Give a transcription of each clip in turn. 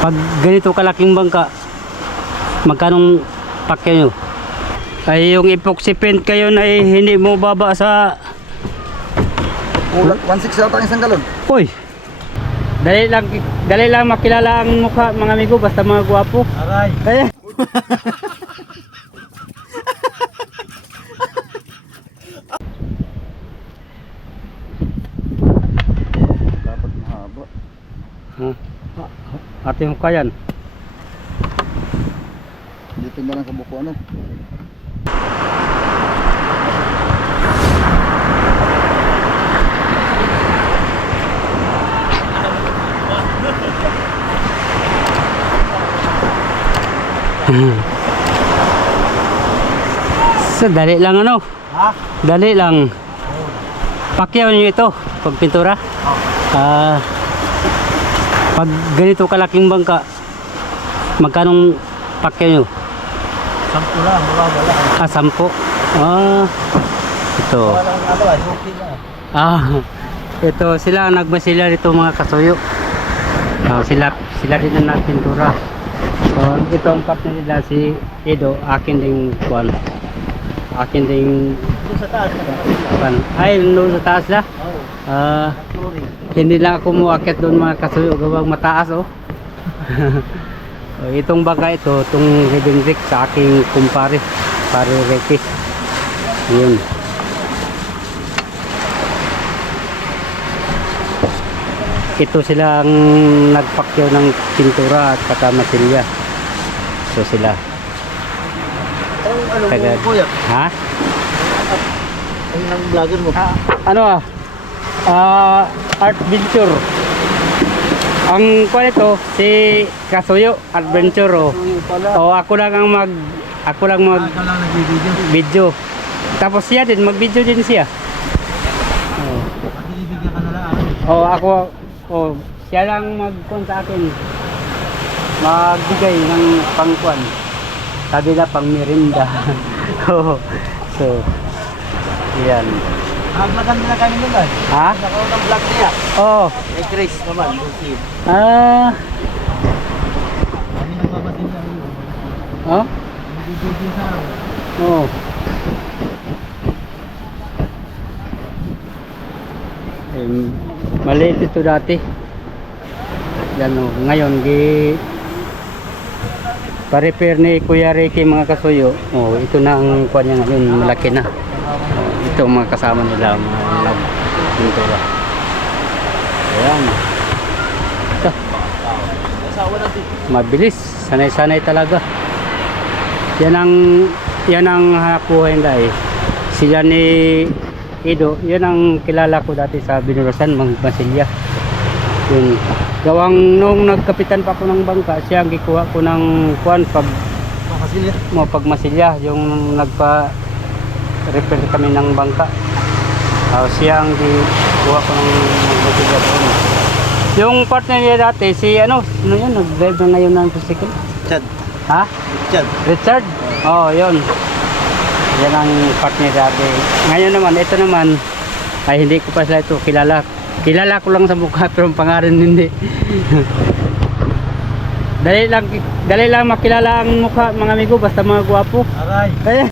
Pag ganito kalaking bangka, magkanong pakya nyo? Ay yung epoxy paint kayo na hindi mo baba sa... 1.6 yata ang isang galon. Uy! Dali lang makilala ang mukha mga amigo, basta mga gwapo. Aray! Kaya... Dapat mahaba. Ate yung kayan. Dito na lang sa buko ano. So, dali lang ano? Ha? Dali lang. Pakyaw nyo ito, pag pintura. Pag ganito kalaking bangka, magkanong pakyaw nyo? 10 lang, wala. 10. Ito. Walang ano ay, okay na. Ito sila ang nagmasilya dito mga kasuyo. Sila din ang nagpintura. So, ito ang partner nila si Edo, akin ding kuwan. Akin ding Doon sa taas na. kuwan. Ay, doon sa taas na. Hindi lang ako muakit doon mga kasuyo, gawang mataas oh. Itong baga ito, itong heading deck sa aking kumpare, pare Ricky. Yun. Ito sila ang nagpakyaw ng pintura at saka masilya. So sila. Ano Taga- mo kuya? Ha? Ang nang vlogger mo? Ano Art Venture. Ang kuha nito, si Kasuyo Adventure oh. O ako lang mag Ikaw lang nag-video. video. Tapos siya din, mag-video din siya. Oh. Magbibigyan ka na lang. Oh, ako siya lang mag-kuhan sa akin. Magbigay ng pangkuhan. Sabi na pang merinda. So, yan. Vlogan nila kami nun ay. Ha? Nakaw ng vlog niya. Oh. Eh Chris naman. Kami nagbabatin niya. Oh? Nag-video sa akin. Oh. Maliit ito dati. Yan o. Ngayon, pa-repair ni Kuya Ricky mga kasuyo. Oh, ito na ang kuha niya ngayon. Malaki na. Oh, ito ang mga kasama nila. Mga pintura. Ayan. Ito. Mabilis. Sanay-sanay talaga. Yan ang hapuhay nila eh. Sila ni Edo, yan ang kilala ko dati sa Binurasan, Masilya. Yun. Gawang nung nagkapitan pa ako ng bangka, siya ang gikuha ko ng kuwan pag Masilya, yung nagpa-repair kami ng bangka. Siya ang gikuha ko ng Masilya doon. Yung partner niya dati, si ano yun, nag-drive na ngayon ng tricycle. Chad. Ha? Chad. Richard? Oh, yun. Yan ang partner dati. Ngayon naman, ito naman, ay hindi ko pa sila ito kilala. Kilala ko lang sa mukha, pero ang pangalan hindi. Dali lang makilala ang mukha, mga amigo, basta mga gwapo. Aray. Kaya.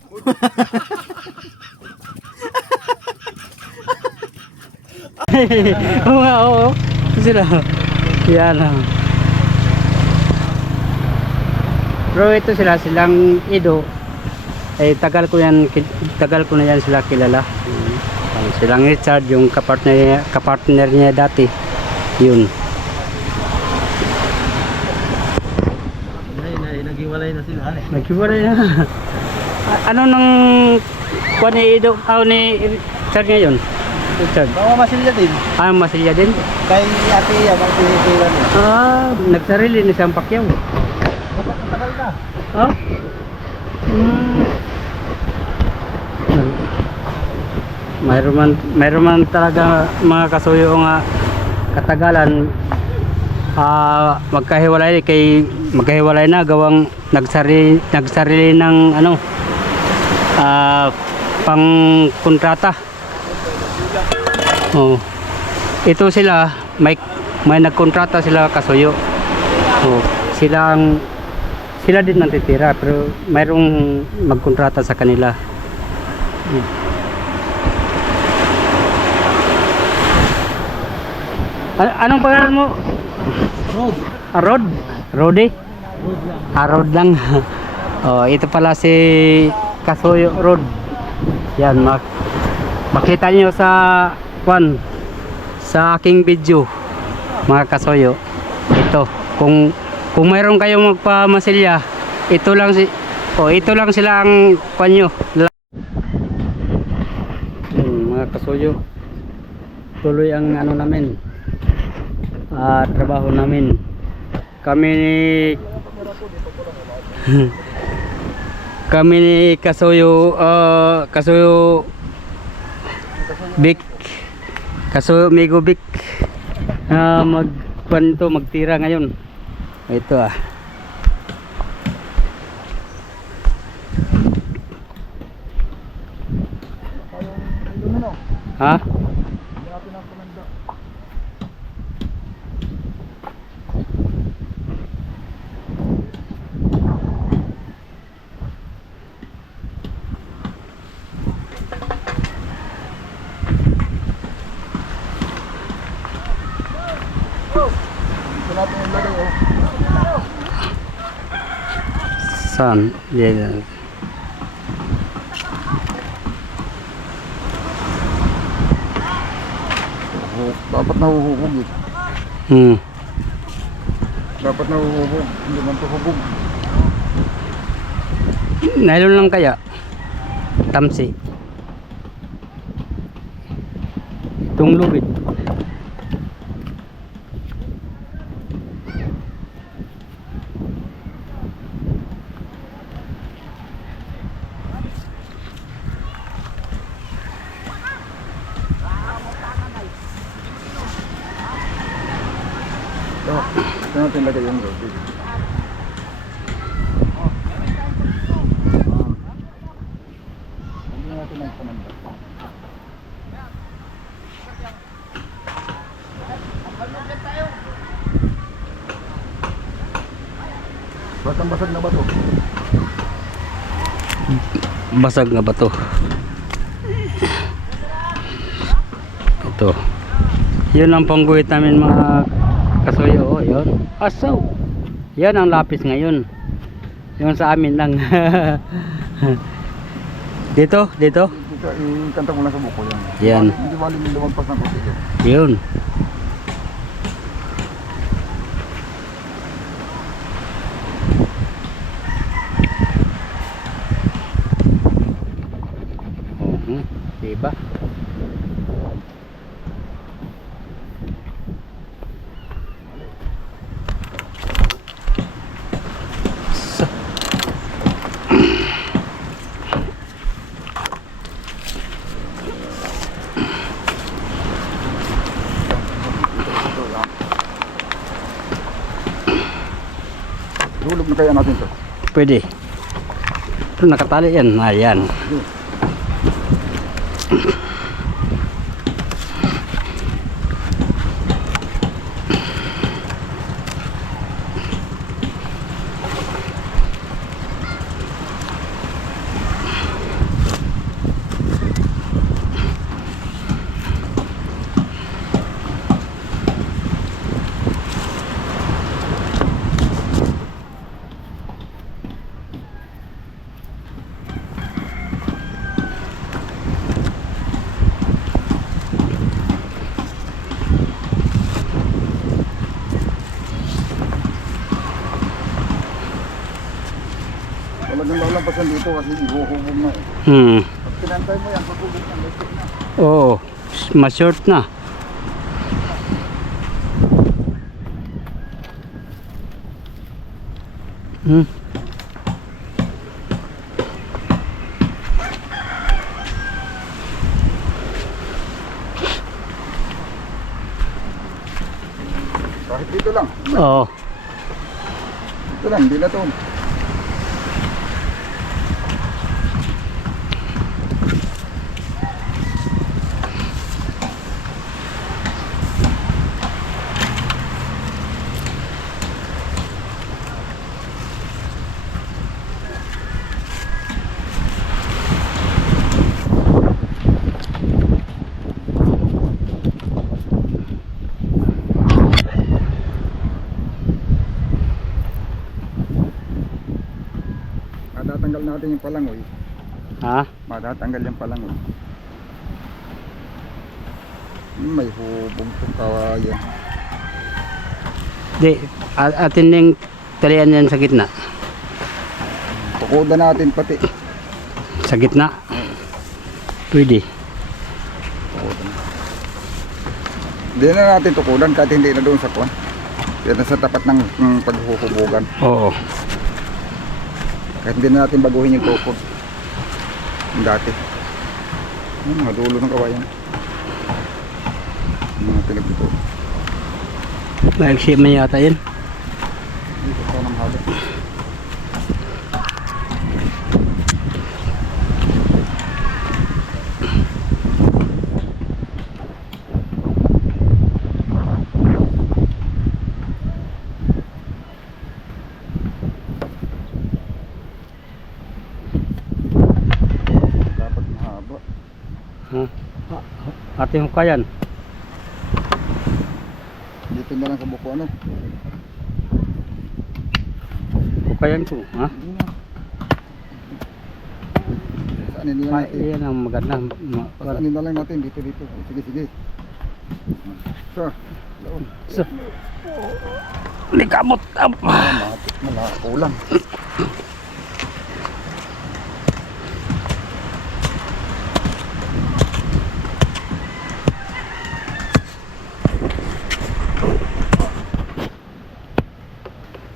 Oo nga, oo. Sila. Yan. Pero ito silang Edo. Ay tagal ko na yan sila kilala. Silang Richard, yung kapartner niya dati. Yun. Naghiwalay na sila. Naghiwalay na. Ano nang kuha ni Edo? Ni Richard ngayon? Richard. Mga Masilya din. Masilya din? Kay ate yan, ang pinitilan niya. Nagsarili na siyang pakyaw. Matagal na. Mayroon man talaga mga kasuyo nga katagalan magkahiwalay na gawang nagsarili ng pang kontrata. Ito sila may nagkontrata sila kasuyo. sila din natitira pero mayroong magkontrata sa kanila. Anong pangalan mo? Road. Rod? Rodi? Road lang. Rod lang. Oh, ito pala si Kasuyo Rod. Yan, makita niyo sa sa aking video, mga Kasuyo. Ito, kung mayroon kayong magpamasilya, ito lang sila ang nyo. Mga Kasuyo, tuloy ang ano namin, trabaho namin. Kami ni Kasuyo Bik, Kasuyo Migo Bik, magtira ngayon. Ito ha? Saan? Yan. Dapat nahuhubog eh. Dapat nahuhubog. Hindi man ito hubog. Nylon lang kaya? Tamsi. Itong lubid. Ito natin lagay yung road. Hindi natin ang pananda. Batang basag na ba to? Basag na ba to? Ito. Yun ang pangguhit namin, mga Kasuyo. Oh, yun. Asaw. Yan ang lapis ngayon. Yung sa amin lang. Dito. Dito, ikanta mo lang sa buko yan. Yan. Hindi bali yung lumagpas ng konti dito. Yun. Diba? Hulog na kaya natin to. Pwede. Ito nakatali yan. Ayan. Talagang lalampasan dito kasi ihuhubog na eh. Pag pinantay mo yan, paghubog na, may na. Oo. Mas short na. Kahit dito lang. Oo. Dito lang, hindi na to. matatanggal natin yung palangoy. Ha? Matatanggal yung palangoy. May hubong po kawayan. Di, atin yung talian yan sa gitna. Tukoda natin pati. Sa gitna. Pwede. Tukoda na. Hindi na natin tukodan kahit hindi na doon sa kuwan. Yan na sa tapat ng paghuhubugan. Oo. Kahit hindi na natin baguhin yung tukod. Yung dati. Mga dulo ng kawayan. Mga pinagpito. Maiksi man yata yun. Dito pa ng halo. Dapat mahaba. Ha? Ate mo kayan. Dito na lang sa buko ano. Kayan ko. Ha? Hindi na. Saanin na lang Ay, natin. yan ang maganda. Saanin na lang natin dito. Sige, sige. So, laon. So, likamot. Malakulang.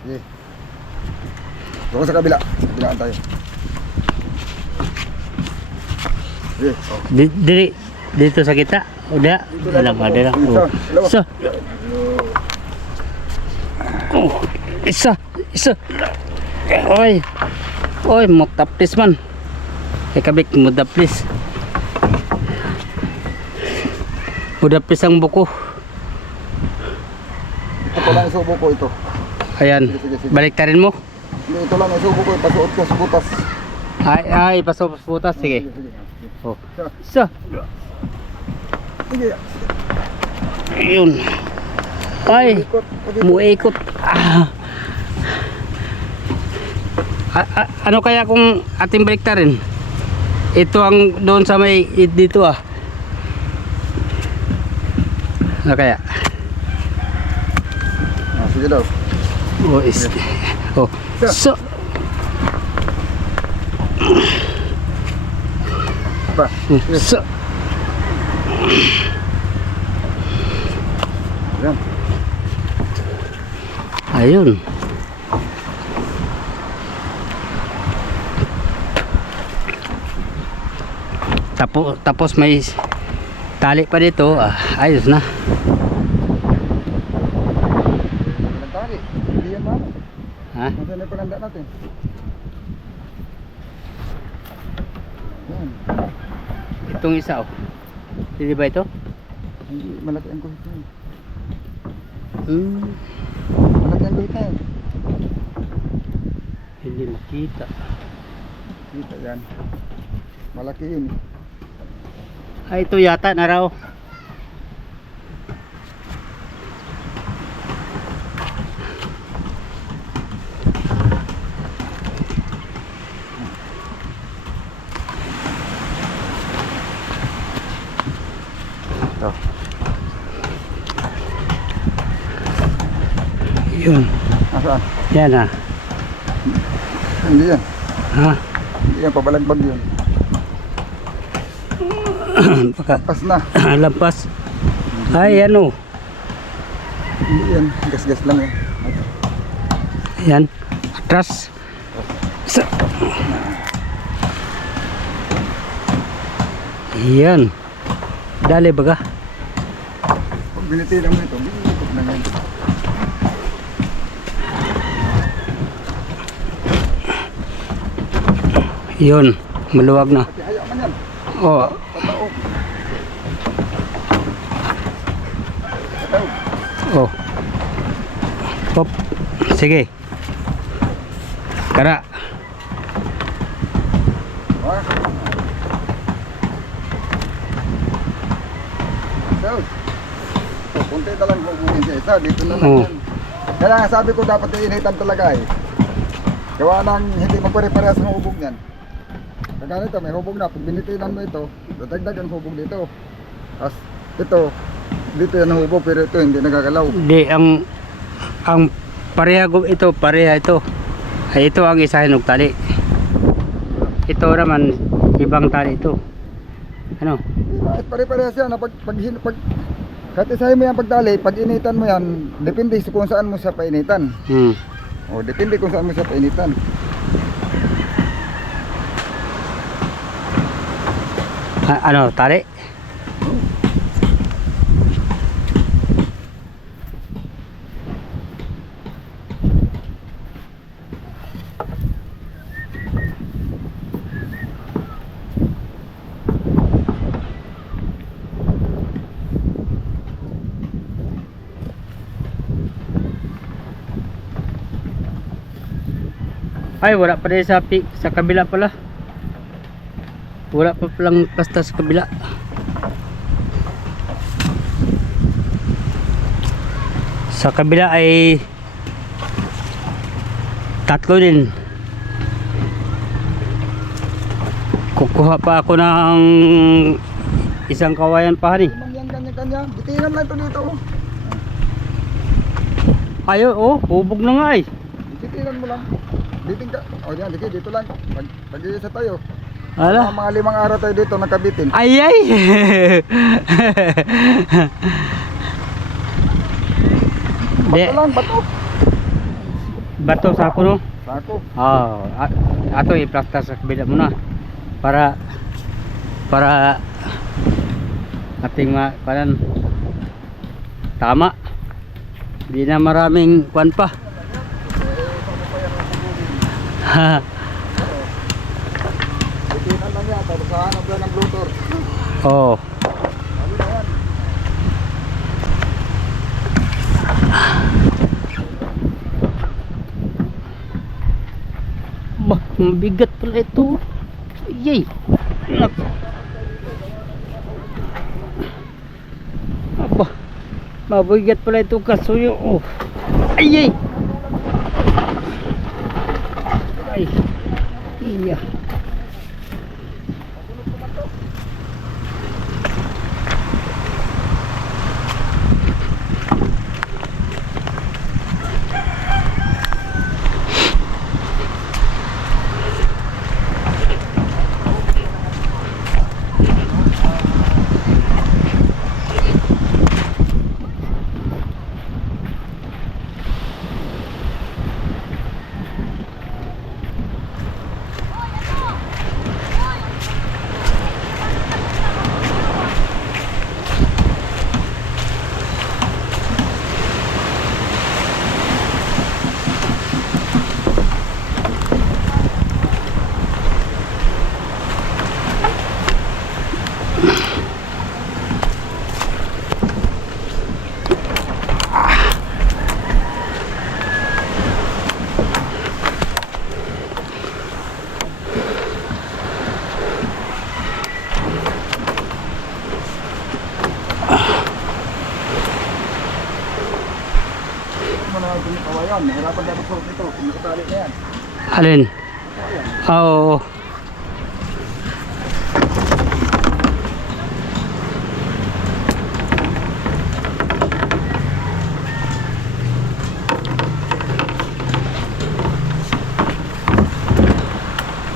Sige. Doon sa kabila. Kabilaan tayo. Sige. Oh. Dito sa kita. Udah. Dalam ada. Isa. Dalawa. Isa. Oh, isa. Oy. Oy, mutaplis man. Kabik mutaplis. Mutaplis ang buko. Ito lang isubo ko ito. Ayan. Sige. Baliktarin mo. Hindi, ito lang isubo ko. Pasuot ko sa butas. Ay, pasok putas. Sige. Oh. Isa. Sige. Ayun. Ay, muikot. Ano kaya kung ating baliktarin? Ito ang doon sa may dito ah. Ano kaya? Sige daw. Oh, oh. So, Pa. so. Yan. Ayun. Tapos may tali pa dito. Ayos na. Walang tali. Hindi yan mama. Ha? Nasaan na palanda natin? Yan. Itong isa oh. Hindi ba ito? Hindi, malaki ang kuhit yan. Hmm. Malaki ang kuhit yan. Hindi makita. Kita yan. Malaki yun. Ay, ito yata na raw. Ito. Yun. Nasaan? Yan ha. Hindi yan. Ha? Hindi yan. Pabalagbag yun. Baka Pas na. lampas. Ay, ano? Hindi yan. Gas-gas lang yan. Yan. Atras. Sa. Yan. Dali baga. Pag binitilan mo ito, binitikot na yan. Yun. Maluwag na. Pati haya man yan. Oh. Pataog. Oh. Hop. Sige. Kara. Ha? So, kunti na lang bubuhin sa isa. Dito na lang Oo. yan. Kaya nga sabi ko dapat iinitan talaga eh. Gawa ng hindi magpare-parehas ang hubog niyan. Kagaya ito, may hubog na. Pag binitinan mo ito, dadagdag ang hubog dito. Tapos ito, dito yan ang hubog, pero ito hindi nagagalaw. Hindi, ang pareha ito. Ay, ito ang isa hinog tali. Ito naman, ibang tali ito. Ano? At pare-parehas yan. Kahit isahin mo yan pagtali, pag initan mo yan, depende kung saan mo siya painitan. O, depende kung saan mo siya painitan. Ano, tali? Ay, wala pa rin sa kabila pala. Wala pa palang pasta sa kabila. Sa kabila ay tatlo din. Kukuha pa ako ng isang kawayan pa rin. Limang yan, kanya-kanya. Bitinan lang ito dito. Ayo, oh, hubog na nga eh. Bitinan mo lang. Biting ka. O yan, dito lang. Pag-iisa tayo. Ala? Mga 5 araw tayo dito nakabitin. Ay ay. Bato lang, bato. Bato sa ako no? Sako. Oh, ato i-plaster sa kabila muna para ating panan tama. Hindi na maraming kwan pa. Bitinan lang yan. Tapos sa hanap lang ng blutor. Oh. Ano na yan? Bah, mabigat pala ito. Yay. Aba, mabigat pala ito kasuyo. Oh. Ay, ay. Ay. Iya. Kung kawayan, mahirapan dapat sa ito. Kung nakatali na yan. Alin? Oo.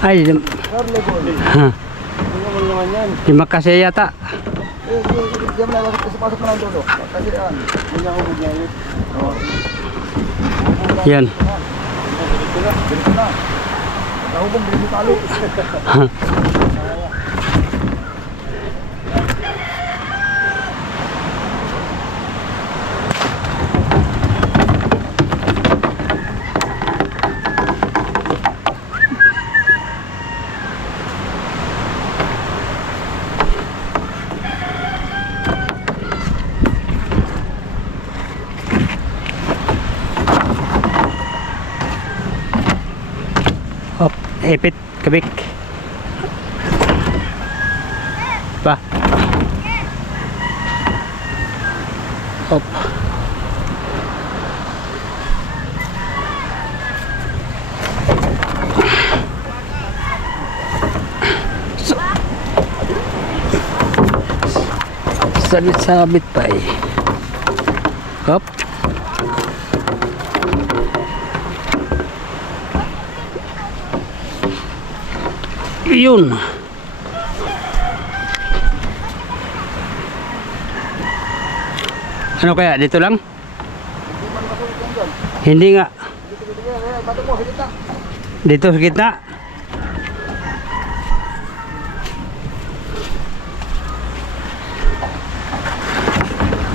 Ay, Carlo Boli. ha. Lima kasi yata. Diyan na, pasok mo lang dulo. Kasi yan. Hindi ako magyayot. Yan. Dito na. Nahubog, dito tali. Hop, ipit, kabik. Pa. Hop. sabit pa eh. Hop. Yun. Ano kaya? Dito lang? Hindi nga. Dito sa gitna.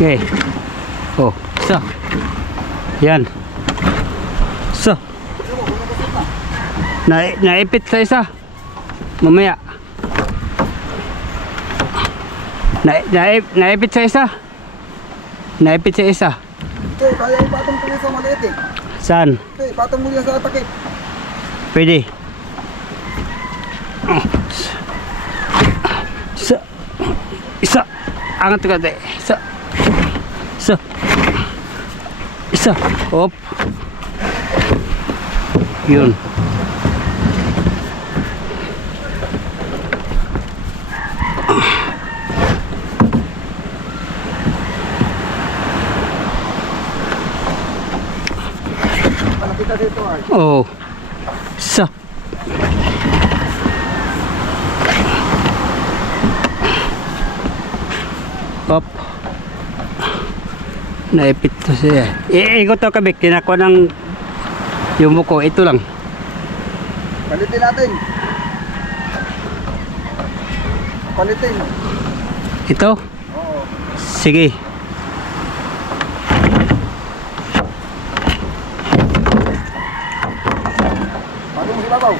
Okay. Oh, isa. Yan. Isa. Naipit sa isa. Mamaya. Naipit sa isa. Naipit sa isa. Ito, kaya ipatong tuloy sa maliit eh. Saan? Ito, ipatong mo yan sa takip. Pwede. Isa. Isa. Angat ka tayo. Isa. Isa. Isa. Hop. Yun. Malaki ka dito ah. Oh. Isa. Hop. Naipit to siya. Ikot to kabik. Tinakuha ng yung buko. Ito lang. Palitin natin. Palitin. Ito? Oo. Sige. Patong mo sa babaw.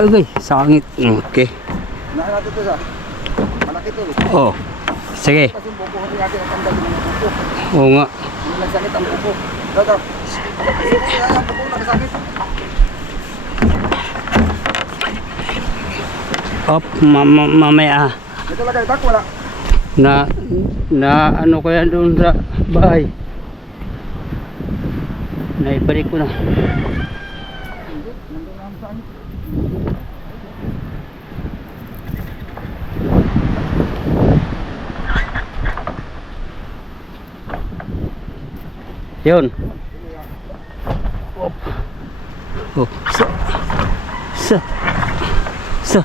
Okay. Sangit. Okay. Unahin natin ito sa. Malaki ito. Oh. Sige. Kasi yung buko natin ang tanda ng mga buko. Oo nga. Hindi lang sakit ang buko. Dato. Kaya ang buko nakasakit. Hop. Mamaya. Ito lagay. Tak wala. Na ano ko yan doon sa bahay. Naibalik ko na. Hindi. Nandun lang sa ano. Yun. Hop. Oh. Sa. Sa. Sa.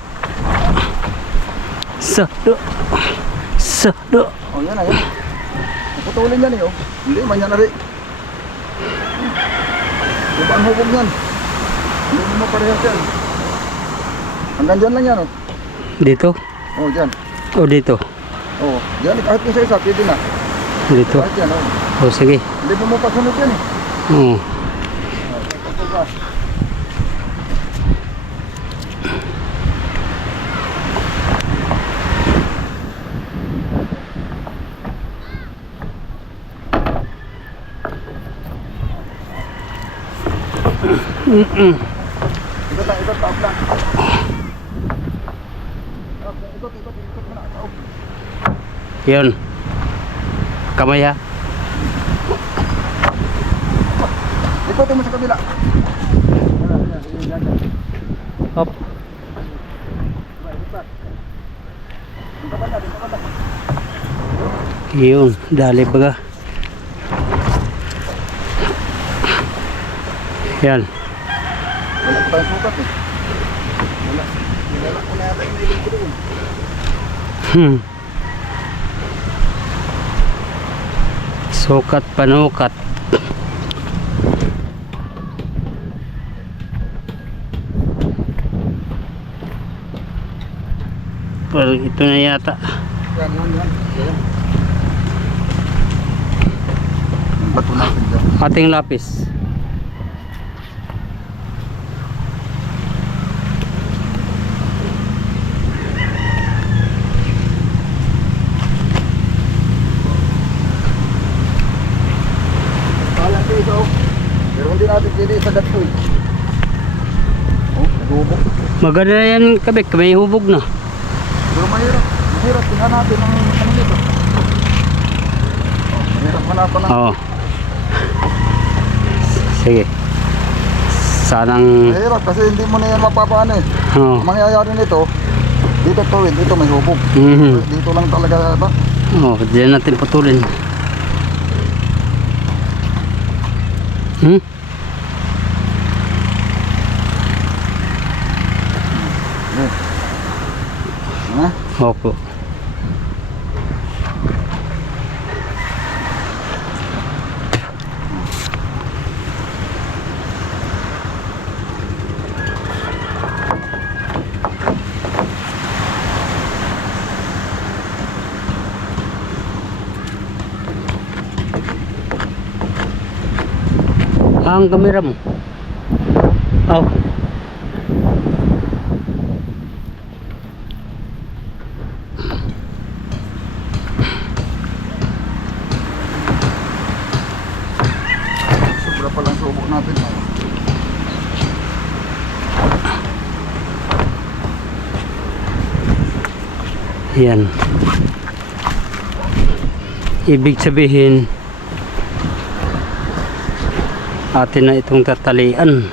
Sa. Do. Sa. Do. Oh, yan na yan. Naputulin yan eh. Oh. Hindi, man yan na rin. Diba ang hubog yan? Hindi mo parehas yan. Hanggang dyan lang yan oh. Dito. Oh, dyan. O dito. Oh, dyan. Kahit yung isa-isa, pwede na. Dito. Kahit yan oh. O sige. Hindi mo pasunod yan eh. Oo. Oh, ito ba? Ikot lang, taop lang. Ikot mo na, taop. Yun. Kamay ha. Ikotin mo sa kabila. Hop. Yun. Dali baga. Yan. Wala pa tayong sukat eh. Wala. Wala ko na yata yung nailig ko doon. Sukat panukat. Pero ito na yata. Yan. Yan. Ang bato natin dyan. Ating lapis. Kala ko ito. Pero hindi natin pwede sa gato eh. Oh, naghubog. Maganda na yan kabik. May hubog na. Pero mahirap. Mahirap. Tingnan natin ang ano nito. Oh, mahirap hanapan na. Oo. Sige. Sanang Mahirap kasi hindi mo na yan mapapaano eh. oh. Ang mangyayari nito, dito tuwid, dito may hubog. Mhm. Dito lang talaga ba? Oh, diyan natin putulin. Hmm? Ha? Opo. Ang kamera mo. Oh. Sobra pa lang subo natin. Yan. Ibig sabihin atin na itong tatalian.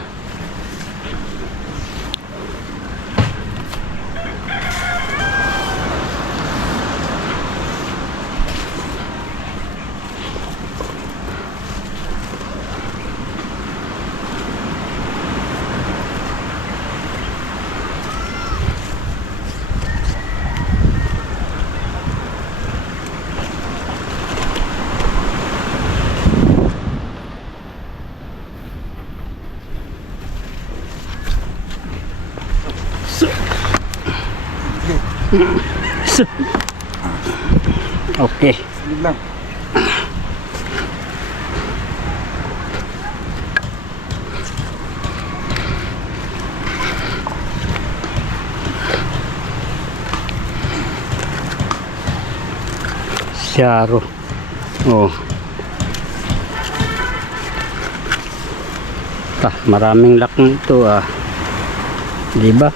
Okay. Sige lang. Syaro. Oh. Maraming lakng ito ah. Di ba?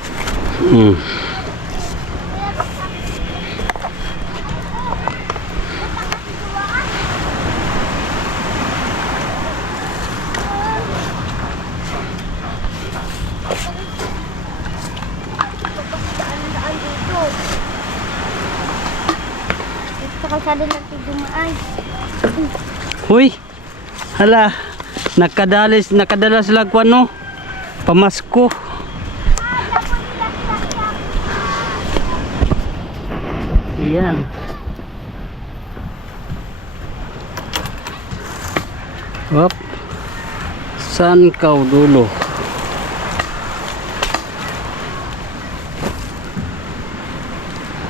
Kalsada natin dumaan. Huy. Hala. Nakadalas lagwan no. Pamasko. Yan. Hop. San kau dulu?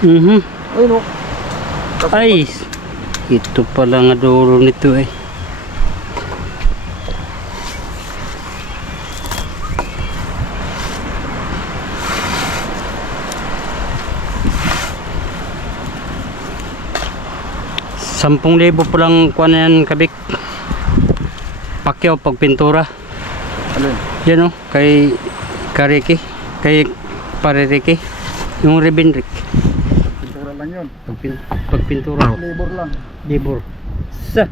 Ay no. Ay, ito pala nga dulo nito eh. ₱10,000 pa lang kuha na yan, kabik. Pakyaw pag pintura. Alin? Yan o, kay Kariki, kay Paririki. Yung ribbon rik. Pintura lang yun. Pag pintura. Labor lang. Libur. Sa.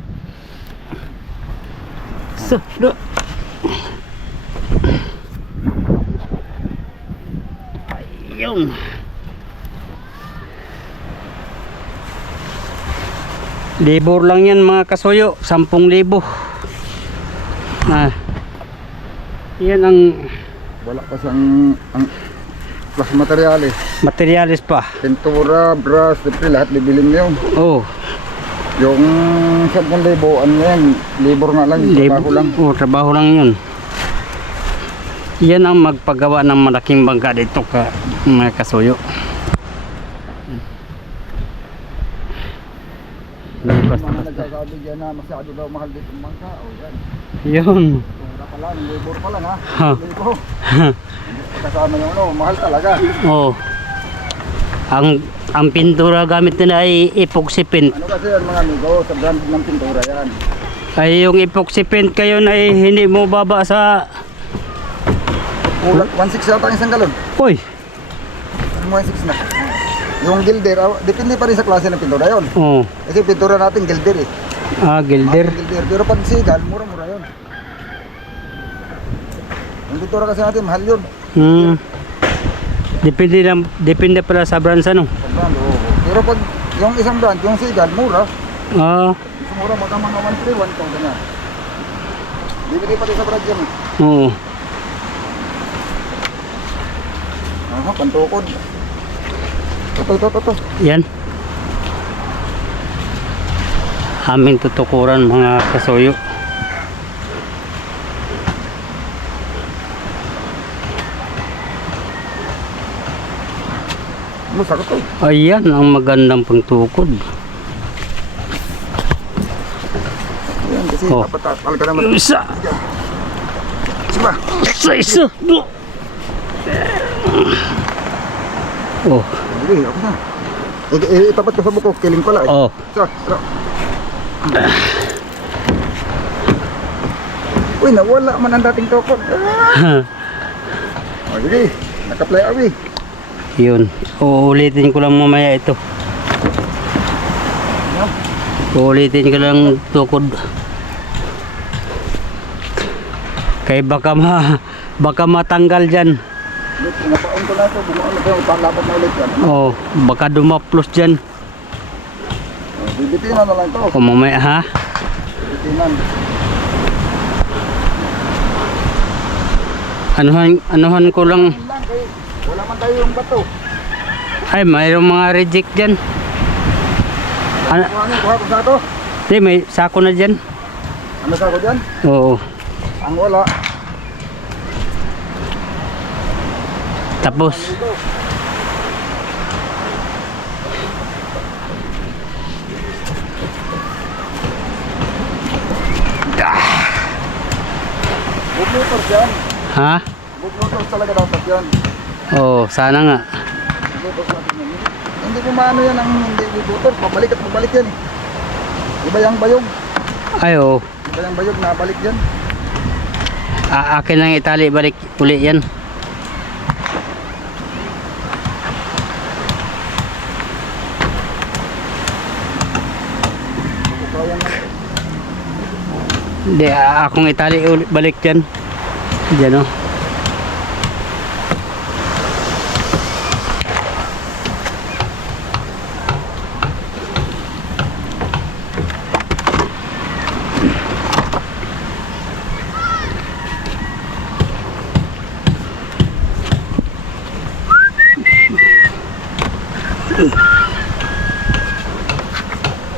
Do. Ayun. Libur lang yan mga kasuyo. 10,000. Yan ang Wala pa siyang ang plus materyales. materialis pa. Pintura, brush, siyempre lahat bibilin mo yun. Oh, Yung 10,000, ano yan, labor nga lang, trabaho lang. Oh, trabaho lang yun. Yan ang magpagawa ng malaking bangka dito ka mga kasuyo. Mga nagsasabi dyan na masyado daw mahal dito ang bangka. O yan, Yun. pintura pa lang, labor pa lang ha. Ha. Dito. Kasama yung ano, mahal talaga. Oh. Ang pintura gamit nila ay epoxy paint. Ano kasi yan mga amigo, sa brand ng pintura yan. Ay yung epoxy paint kayo ay hindi mo baba sa Kulang, 1.6 yata ang isang galon. Uy. 1.6 na. Yung gilder, depende pa rin sa klase ng pintura yon. Oh. Kasi pintura natin gilder eh. Gilder. Gilder. Pero pag sigal, mura-mura yun. Yung pintura kasi natin, mahal yun. Hmm. Depende pala sa brands ano. Sa brand, oo. Pero pag yung isang brand, yung Seagull, mura. Ah, Yung mura, baka mga 1,300, 1,000 na. Bibili pati sa brand yan. oo. Aha, pantukod. Ito. Yan. Aming tutukuran mga kasuyo. Ano, sakot to. Ayan ang magandang pangtukod. Ayan, kasi Oh. dapat tapal ka naman. Isa, Siba. isa. Oh, Sige, ako na. Itapat ko sa buko, kiling pala. oh. Isa. Uy, nawala man ang dating tukod. O, sige. Naka-fly away. Yun. Uulitin ko lang mamaya ito. Yan. Uulitin ko lang tukod. Kaya baka matanggal dyan. Pinapaon ko na ito. Bumuon na ito. Palapat na ulit yan. Oh, baka dumaplos dyan. O, bibitinan na lang ito. O mamaya ha. Bibitinan. Anuhan ko lang. Yun lang, kay wala man tayo yung bato. Ay, mayroong mga reject dyan. Kuha ko sa ito. Di, may sako na dyan. Ano sa ako dyan? Oo. Ang wala. Tapos, Ito. Buglutos yan. ha? Buglutos talaga dapat yan. Oo, sana nga. Buglutos natin yan. Hindi ko maano yan ang hindi buglutos. Pabalik at pabalik yan eh. Iba yung bayog. Ay, oo. Iba yung bayog na balik yan. Akin ang itali, balik uli yan. Kaya nga. Hindi, akong itali uli, balik dyan. Dyan o.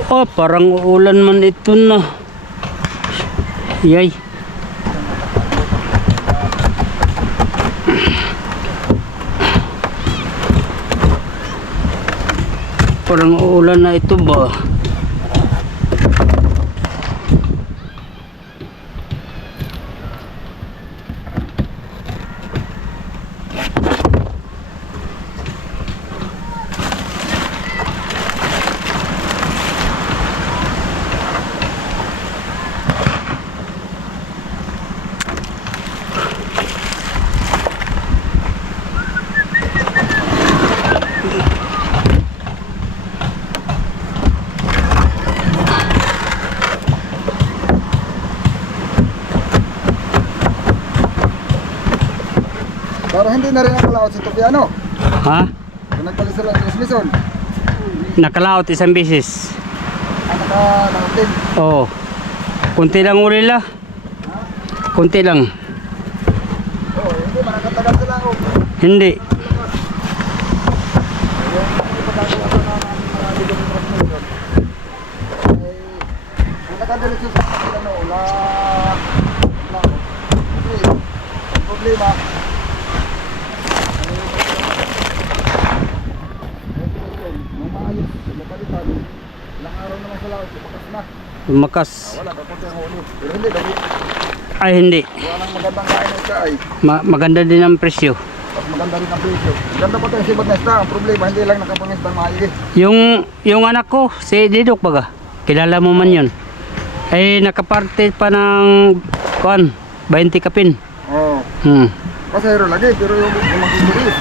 Oh, parang uulan man ito na. Yay. Parang uulan na ito ba? Para hindi na rin ang kalaot si Topiano. Ha? Kung nagpalit sila ng transmission. Nakalaot isang beses. Ang naka-nakapin. Oo. Kunti lang uli la. Kunti lang. Oo, hindi. Makakatagal sila. Oh. Hindi. Ang nakadiretso sa ano, kasi, ang problema, nung maayos, napalitan, ilang araw naman sa laot, ipakas na. Lumakas. Wala, papunta yung ulo. Pero hindi, dali. Ay, hindi. Wala nang magandang kain ng ay. Maganda din ang presyo. Tapos maganda rin ang presyo. Ganda pa tayo si Badnesta. Ang problema, hindi lang nakapangista ng maayos. Yung anak ko, si Didok baga. Kilala mo man yun. Ay, nakaparte pa ng kuan, 20 kapin. Oo. Pasahero lagi, pero yung magsibilis.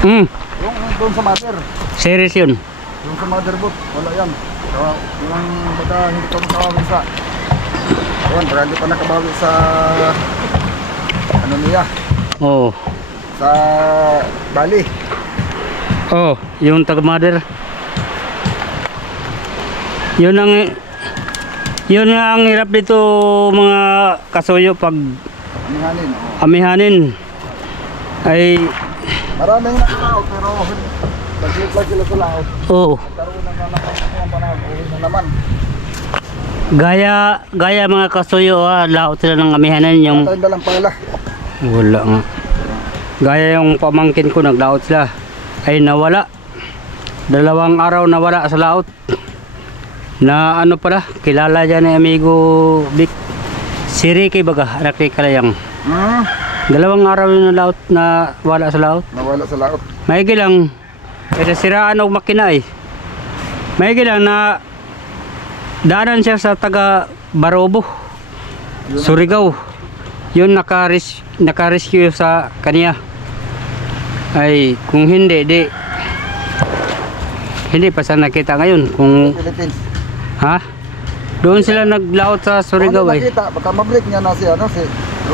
Hmm. Yung doon sa mother. Serious yun. Yung sa motherboard, wala yan. Kaya yung baka hindi pa makabawi sa baka hindi pa nakabawi sa ano niya Oh. Sa Bali. Oh, yung taga mother. Yun nga ang hirap dito mga kasuyo pag Amihanin. Oh. amihanin. Ay, Maraming nakalaot pero pag-click lang sila sa laot. oh, Karoon ng mga panahon. Uwi na naman. gaya mga kasuyo laot sila ng amihanin yung Tanda lang pala. wala nga. Gaya yung pamangkin ko naglaot sila. Ay nawala. 2 araw nawala sa laot. Na ano pala, kilala dyan ni amigo Vic. Si Ricky baga, anak ni Kalayang. 2 araw yung laot na wala sa laot. Nawala sa laot. Maigi lang, kaya siraan og makina eh. Maigi lang na daanan siya sa taga Barobo, Surigao. Yun naka-rescue sa kanya. Ay kung hindi pa sa nakita ngayon kung Philippines. ha doon sila naglaot sa Surigao Kung eh. nakita, baka mabreak niya na si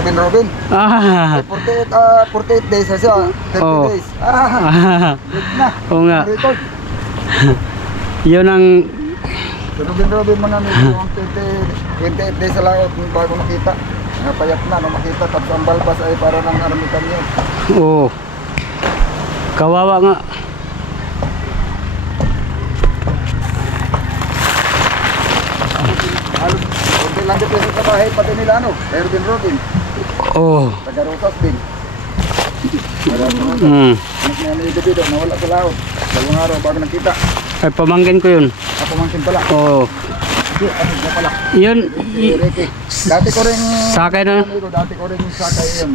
Robin. Ah, 48 days na siya. 30 Oh. days. Break na. oo nga. Record. Yun ang Si Robin mga nito yung 28 days sa laot yung bago nakita. Napayat na nung makita tapos ang balbas ay para ng armitan yun. oh, kawawa nga. Halos konti lang dito sa bahay pati nila Robin. Oh, Taga Rosas din. mm. Anak niya ni Davido nawala sa laot. 2 araw bago nakita. Ay pamangkin ko yun. Ako mangkin pala. Oh, Ano na pala? yun Ricky. Dati ko rin sakay na. amigo, dati ko rin sakay yun.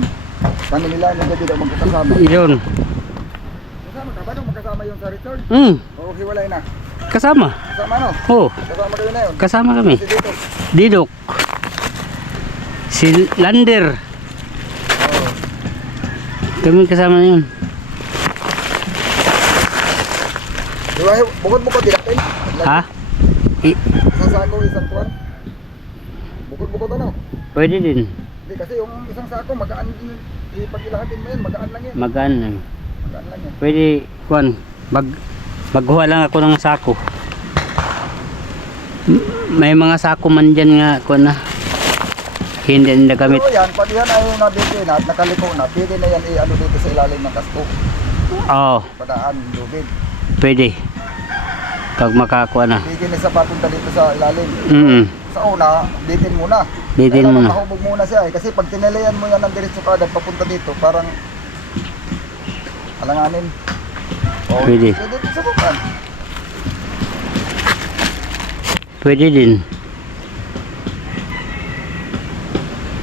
Kami nila ni Davido magkasama. Yun. Kasama ka ba nung magkasama yung sa Richard? O hiwalay na? Kasama. Kasama no? Oh, Kasama kayo na yun? kasama kami. Si Dito. Didok. Si Lander. Oo. Kami kasama na yun. Di ba, bukod-bukod din. Ha? Isang sako, isang kuwan. Bukod-bukod ano? Pwede din. Hindi kasi yung isang sako, magaan din. Pag ilahatin mo yan, magaan lang yan. Magaan. Magaan lang yan. Pwede, kuan, maghuha lang ako ng sako. May mga sako man dyan nga, kuan na. Hindi na gamit. Pero yan, pag yan ay nabiti na at nakaliko na, pwede na yan i-ano dito sa ilalim ng kasko. Oo, Padaan, lubid. pwede. Pag makakuha na. Pwede na sa papunta dito sa ilalim. Sa una, bitin muna. Bitin Kailangan muna. makahubog muna siya eh. Kasi pag tinalayan mo yan ng diretso kadad papunta dito, parang alanganin. O, Pwede. Pwede din sa bukan. Pwede din.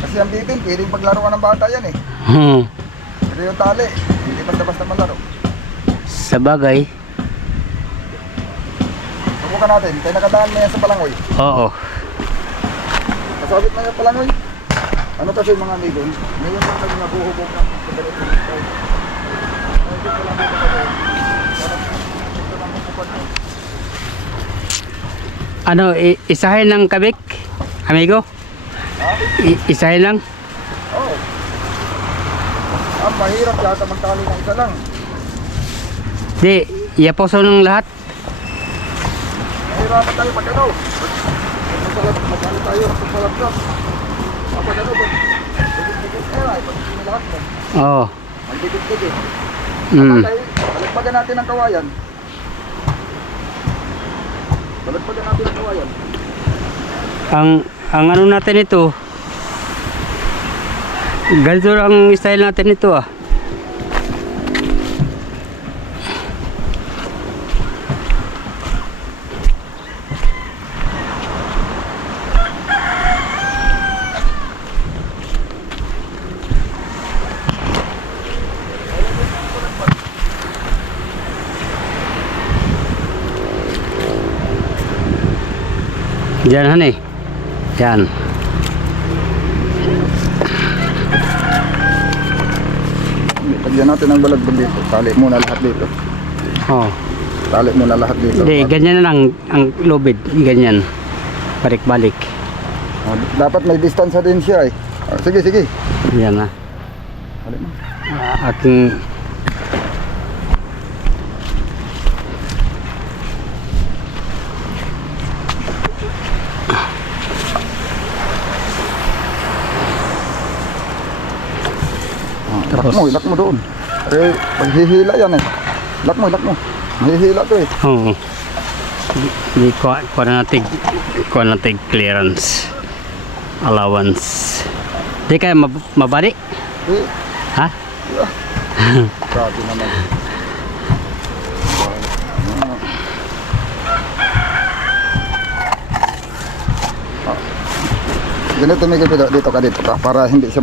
Kasi ang bitin, pwedeng paglaruan ng bata yan eh. Pero yung tali, hindi basta-basta malaro. Sa bagay, Subukan natin, kaya nakadaan na yan sa palangoy. oo. Kasabit na yung palangoy. Ano kasi mga amigo, ngayon lang kami nabuhubog ng pagdating ng tayo. Ito lang dito kasi. Ito lang bukupad na. Ano, isahin ng kabik, amigo? Ha? Isahin lang? Oo. Mahirap yata magtali ng isa lang. Di, iaposo ng lahat. Mahirapan tayo pag ano. Magkano tayo ng pagsalapsap. Pag ano, dikit-dikit ay, pag hindi lahat mo. Oo. Ang dikit-dikit. Mm. Balagpagan natin ang kawayan. Balagpagan natin ang kawayan. Ang ano natin ito, ganito ang style natin ito ah. Diyan han eh. Yan. Lagyan natin ang balagbag dito. Tali muna lahat dito. Oh. Tali muna lahat dito. Hindi, ganyan na lang ang lubid. Ganyan. Balik-balik. Dapat may distansya din siya eh. Sige, sige. Yan na. Tali mo. aking Lock mo, lock mo doon. Eh, maghihila yan eh. Lock mo, lock mo. Mahihila to eh. oh, di ko na natig clearance allowance. Di kaya mabalik? Eh, Ha? grabe naman. Ganito may dito ka para hindi siya